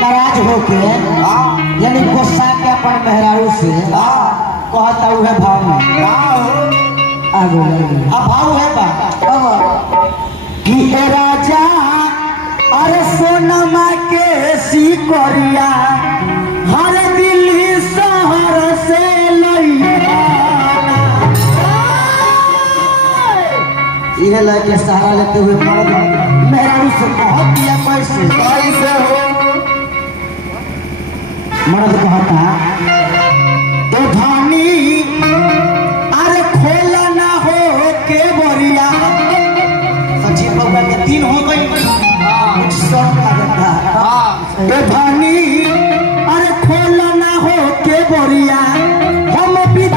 नाराज होके यानी गुस्सा के अपन मेहरारू से कहता है भाव में अब भाव है बा कि राजा अरे सोनमा के सिकोरिया हर दिल्ली शहर से यह लड़के सहारा लेते हुए मेहरारू से बहुत दिया कैसे हो मर्द कहता तो धानी अरे खोला ना हो के बोरिया सची बाबा के दिन हो गई कुछ सब लगता तो धानी अरे खोला ना हो के बोरिया हम भी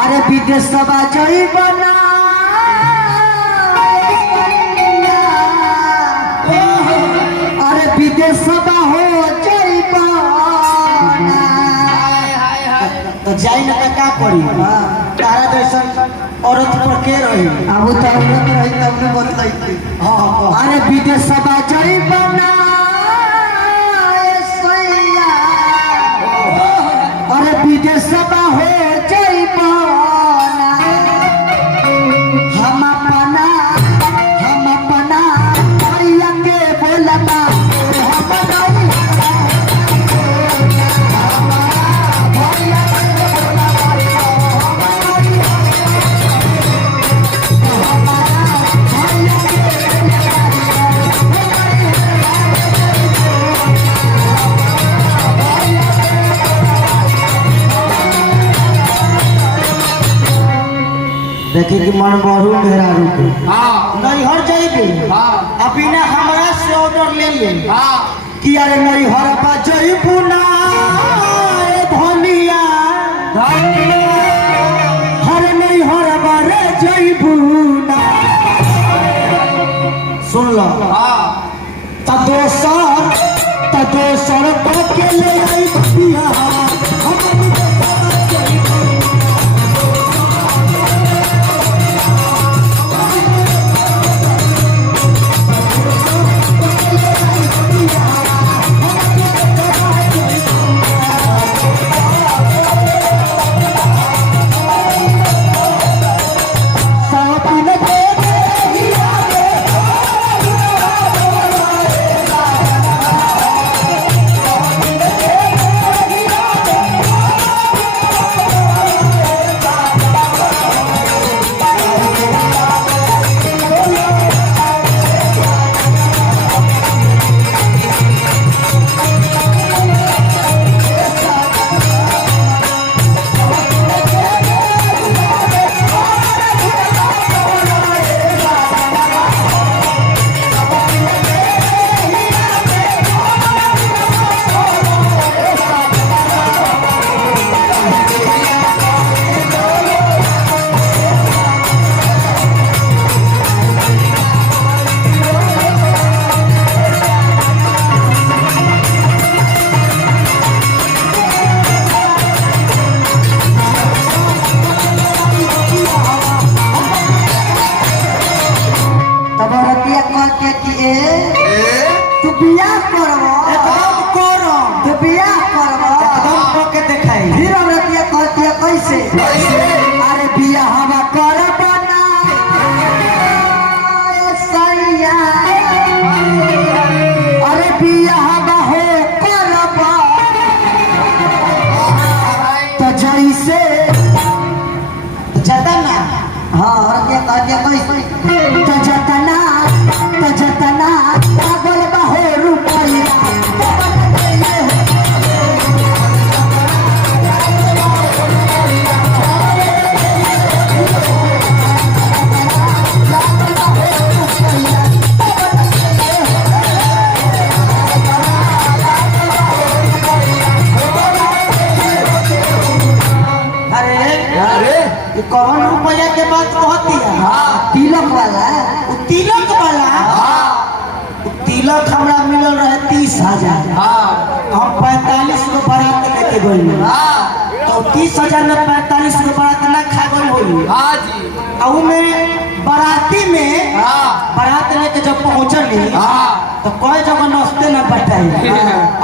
अरे विदेश सभा जई बना अरे विदेश सभा हो जई बना तो जाई ना तो क्या करी तारा जैसा औरत पर के रही अब तो औरत रही तब ने बतलाई हां अरे विदेश सभा जई बना अरे विदेश सभा हो जई देखिए कि मन बढ़ू मेहरारू के नैहर जाइबे बिना हमरा से ऑर्डर ले ले कि अरे नैहर बा जइबू ना धनिया हर नैहर बा रे जइबू ना सुन लो त दोसर को के ले आई बिहार अरे बिया हवा कर बना अरे बिया हवा हो कर तो जैसे जतना हाँ तो जतना पागल बहो रुपया ये कौन रुपया के बात कहती है? हाँ तिलक वाला। तिलक वाला? तिलक हमरा मिलल रहे 30,000। हम 45 गो बारात लेके गई। तो 30,000 में 45 गो बारात ना खा गई होई। हाँ जी। और में बाराती में बारात लेके जब पहुंचली तो कोई जगह नाश्ते न बटाई।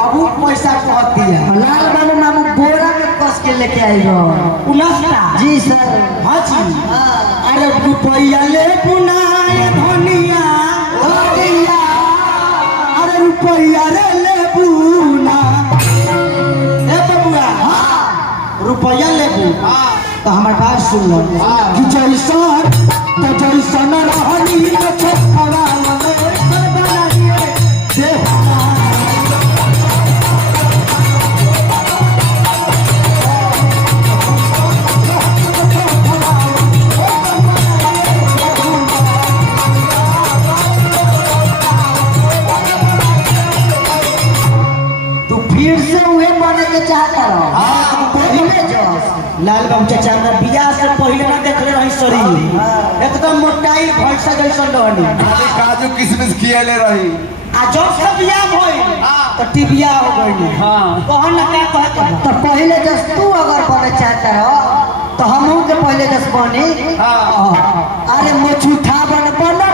अब वो पैसा कहती है लाल बाबू मामू बोरा में कस के लेके आई हो नाश्ता। जी सर। हाँ जी। अरे रुपया ले बुनाए धनिया, अरे रुपया रे ले बुना ए बबुआ। रुपया ले बुना तो हमारे बात सुन लो कि जैसन तो जैसन रहनी तो छोकरा मने सर बनाइए देवता। तू फिर से उहे बने के चाहता रहो। लाल बाबू चाचा हमरा बियाह से पहले ना देखले रही शरीर एकदम मोटाई भैंसा जैसन रहनी। काजू किशमिश खियाले रही। आ जब से बियाह भइल तो टिबिया हो गई। कहन ना क्या कहत तो पहले जस तू अगर बने चाहता रहो तो हमहू के पहले जस बने। अरे मोछूठा बन बना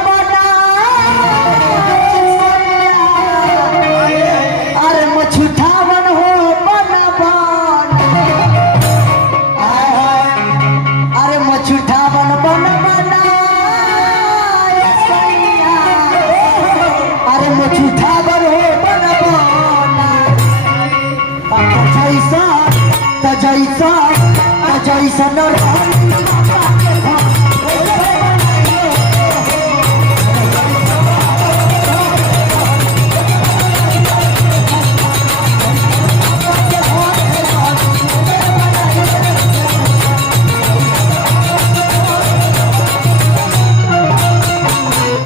अरे मोछूठा बन हो बना अरे मोछूठा बन बना अरे मोछूठा बन हो बना जैसा न रहनी